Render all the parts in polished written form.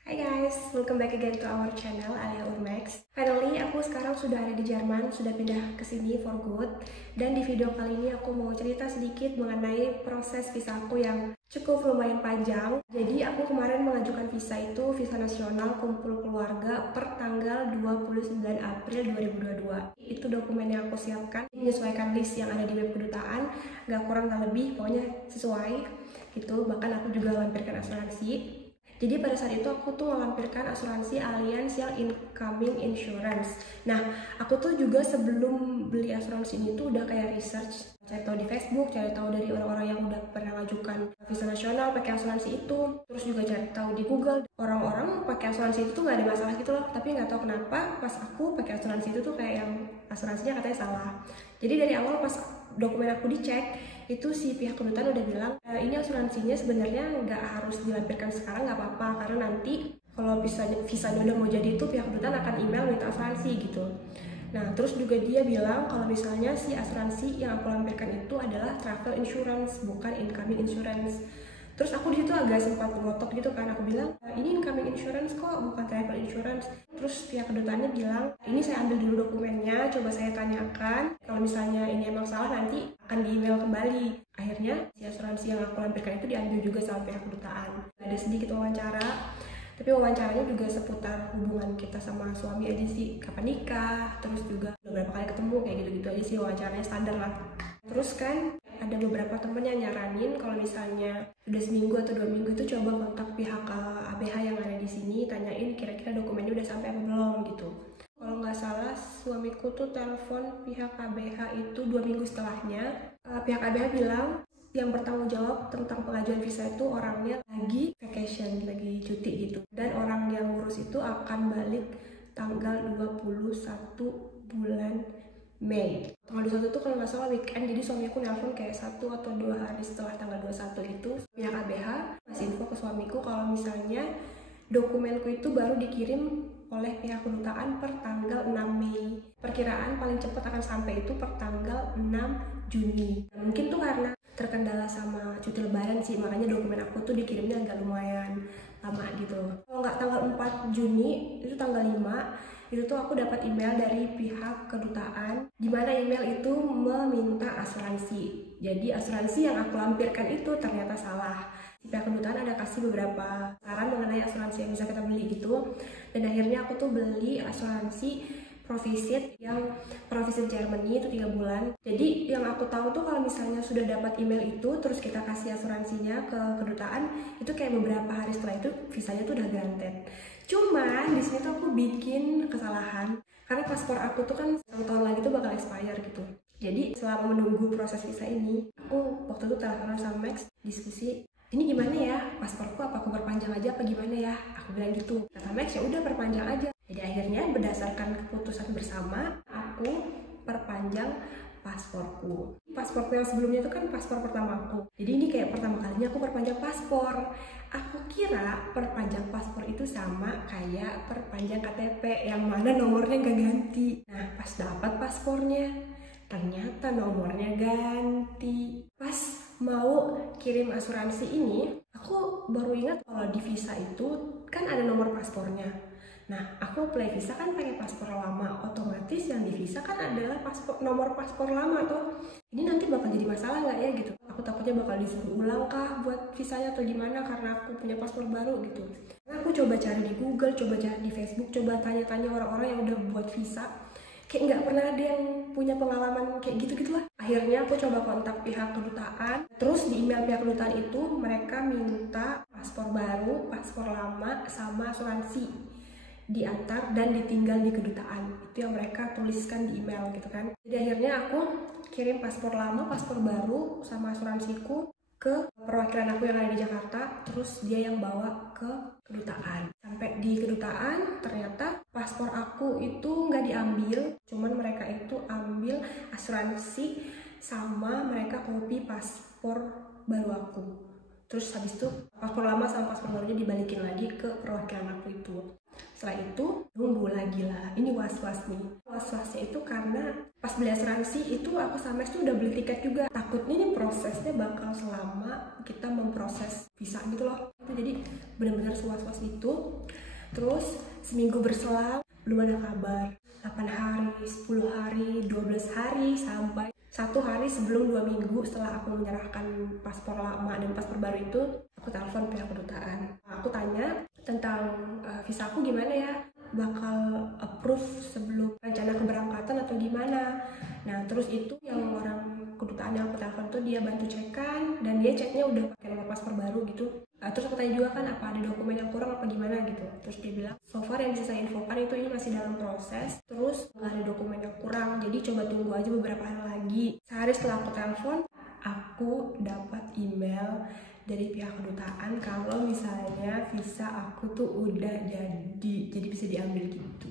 Hai guys, welcome back again to our channel Alia Urmex. Finally, aku sekarang sudah ada di Jerman, sudah pindah ke sini for good. Dan di video kali ini aku mau cerita sedikit mengenai proses visa aku yang cukup lumayan panjang. Jadi aku kemarin mengajukan visa itu, visa nasional kumpul keluarga per tanggal 29 April 2022. Itu dokumen yang aku siapkan, menyesuaikan list yang ada di web kedutaan, gak kurang gak lebih, pokoknya sesuai gitu. Bahkan aku juga lampirkan asuransi. Jadi pada saat itu aku tuh melampirkan asuransi Allianz yang incoming insurance. Nah, aku tuh juga sebelum beli asuransi ini tuh udah kayak research, cari tahu di Facebook, cari tahu dari orang-orang yang udah pernah ngajukan visa nasional pakai asuransi itu. Terus juga cari tahu di Google, orang-orang pakai asuransi itu tuh nggak ada masalah gitu loh. Tapi nggak tahu kenapa pas aku pakai asuransi itu tuh kayak yang asuransinya katanya salah. Jadi dari awal pas dokumen aku dicek, itu si pihak kedutaan udah bilang ini asuransinya sebenarnya nggak harus dilampirkan sekarang, nggak apa-apa, karena nanti kalau visanya udah mau jadi itu pihak kedutaan akan email minta asuransi gitu. Nah terus juga dia bilang kalau misalnya si asuransi yang aku lampirkan itu adalah travel insurance, bukan incoming insurance. Terus aku di situ agak sempat ngotot gitu kan, aku bilang ini incoming insurance kok, bukan travel insurance. Terus pihak kedutaannya bilang ini saya ambil dulu dokumennya, coba saya tanyakan, kalau misalnya ini emang salah nanti akan di email kembali. Akhirnya si asuransi yang aku lampirkan itu diambil juga sama pihak kedutaan. Ada sedikit wawancara, tapi wawancaranya juga seputar hubungan kita sama suami aja sih, kapan nikah, terus juga udah berapa kali ketemu, kayak gitu-gitu aja sih, wawancaranya standar lah. Terus kan ada beberapa temen yang nyaranin kalau misalnya udah seminggu atau 2 minggu itu coba kontak pihak ABH yang ada di sini, tanyain kira-kira dokumennya udah sampai apa belum gitu. Kalau nggak salah suamiku tuh telepon pihak ABH itu 2 minggu setelahnya. Pihak ABH bilang yang bertanggung jawab tentang pengajuan visa itu orangnya lagi vacation, lagi cuti gitu. Dan orang yang ngurus itu akan balik tanggal 21 bulan Mei. Tanggal 21 itu kalau nggak salah weekend, jadi suamiku nelpon kayak 1 atau 2 hari setelah tanggal 21 itu. Pihak ABH masih info ke suamiku kalau misalnya dokumenku itu baru dikirim oleh pihak kedutaan per tanggal 6 Mei. Perkiraan paling cepat akan sampai itu per tanggal 6 Juni. Nah, mungkin tuh karena terkendala sama cuti lebaran sih, makanya dokumen aku tuh dikirimnya agak lumayan lama gitu. Kalau nggak tanggal 4 Juni, itu tanggal 5, itu tuh aku dapat email dari pihak kedutaan, di mana email itu meminta asuransi. Jadi asuransi yang aku lampirkan itu ternyata salah. Pihak kedutaan ada kasih beberapa saran mengenai asuransi yang bisa kita beli gitu. Dan akhirnya aku tuh beli asuransi Provisit yang Provisit Germany itu 3 bulan. Jadi yang aku tahu tuh kalau misalnya sudah dapat email itu terus kita kasih asuransinya ke kedutaan, itu kayak beberapa hari setelah itu visanya tuh udah granted. Cuman di sini tuh aku bikin kesalahan karena paspor aku tuh kan 1 tahun lagi tuh bakal expire gitu. Jadi selama menunggu proses visa ini, aku waktu itu teleponan sama Max, diskusi, ini gimana ya, pasporku apa aku perpanjang aja apa gimana ya? Aku bilang gitu. Kata Max, ya udah perpanjang aja. Jadi akhirnya berdasarkan keputusan bersama, aku perpanjang pasporku. Pasporku yang sebelumnya itu kan paspor pertama aku. Jadi ini kayak pertama kalinya aku perpanjang paspor. Aku kira perpanjang paspor itu sama kayak perpanjang KTP, yang mana nomornya gak ganti. Nah pas dapat paspornya, ternyata nomornya ganti. Pas mau kirim asuransi ini, aku baru ingat kalau di visa itu kan ada nomor paspornya. Nah, aku apply visa kan pakai paspor lama, otomatis yang di visa kan adalah nomor paspor lama tuh. Ini nanti bakal jadi masalah nggak ya gitu? Aku takutnya bakal disuruh ulang kah buat visanya atau gimana karena aku punya paspor baru gitu. Nah, aku coba cari di Google, coba cari di Facebook, coba tanya-tanya orang-orang yang udah buat visa. Kayak nggak pernah ada yang punya pengalaman kayak gitu-gitu lah. Akhirnya aku coba kontak pihak kedutaan. Terus di email pihak kedutaan itu mereka minta paspor baru, paspor lama, sama asuransi diantar dan ditinggal di kedutaan. Itu yang mereka tuliskan di email gitu kan. Jadi akhirnya aku kirim paspor lama, paspor baru, sama asuransiku ke perwakilan aku yang ada di Jakarta. Terus dia yang bawa ke kedutaan. Sampai di kedutaan ternyata paspor aku itu nggak diambil. Cuman mereka itu ambil asuransi sama mereka kopi paspor baru aku. Terus habis itu paspor lama sama paspor barunya dibalikin lagi ke perwakilan aku itu. Setelah itu nunggu lagi gila, ini was-was nih. Was-wasnya itu karena pas beli asuransi itu aku sama tuh udah beli tiket juga. Takutnya nih prosesnya bakal selama kita memproses visa gitu loh. Jadi benar-benar was-was gitu. Terus seminggu berselang belum ada kabar. 8 hari, 10 hari, 12 hari, sampai 1 hari sebelum 2 minggu setelah aku menyerahkan paspor lama dan paspor baru itu, aku telepon pihak kedutaan. Aku tanya tentang visa aku gimana ya, bakal approve sebelum rencana keberangkatan atau gimana. Nah terus itu yang orang kedutaan yang aku telepon tuh dia bantu cekan, dan dia ceknya udah pakai nomor paspor baru gitu. Terus aku tanya juga kan apa ada dokumen yang kurang apa gimana gitu. Terus dia bilang so far yang bisa saya infokan itu ini masih dalam proses, terus nggak ada dokumen yang kurang, jadi coba tunggu aja beberapa hari lagi. Sehari setelah aku telepon, aku dapat email dari pihak kedutaan kalau misalnya visa aku tuh udah jadi bisa diambil gitu.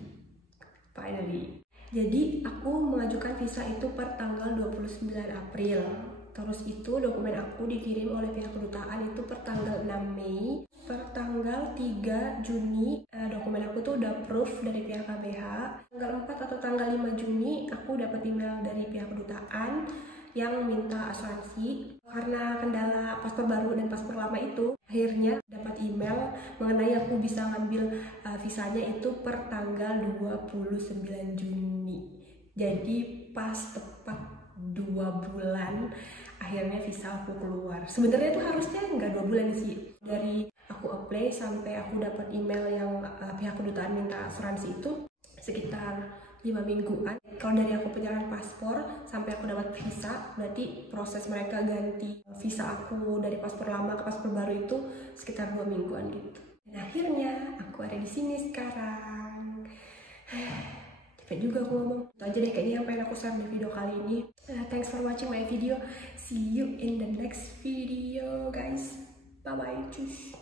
Finally. Jadi aku mengajukan visa itu per tanggal 29 April. Terus itu dokumen aku dikirim oleh pihak kedutaan itu per tanggal 6 Mei. Per tanggal 3 Juni dokumen aku tuh udah proof dari pihak KBH. Tanggal 4 atau tanggal 5 Juni aku dapat email dari pihak kedutaan yang minta asuransi. Karena kendala paspor baru dan paspor lama itu, akhirnya dapat email mengenai aku bisa ngambil visanya itu per tanggal 29 Juni. Jadi pas tepat 2 bulan akhirnya visa aku keluar. Sebenarnya itu harusnya nggak 2 bulan sih. Dari aku apply sampai aku dapat email yang pihak kedutaan minta asuransi itu sekitar 5 mingguan. Kalau dari aku penyerahan paspor sampai aku dapat visa, berarti proses mereka ganti visa aku dari paspor lama ke paspor baru itu sekitar 2 mingguan gitu. Dan akhirnya aku ada di sini sekarang. Capek juga aku ngomong. Itu aja deh kayaknya yang pengen aku share di video kali ini. Thanks for watching my video. See you in the next video guys. Bye bye. Cus.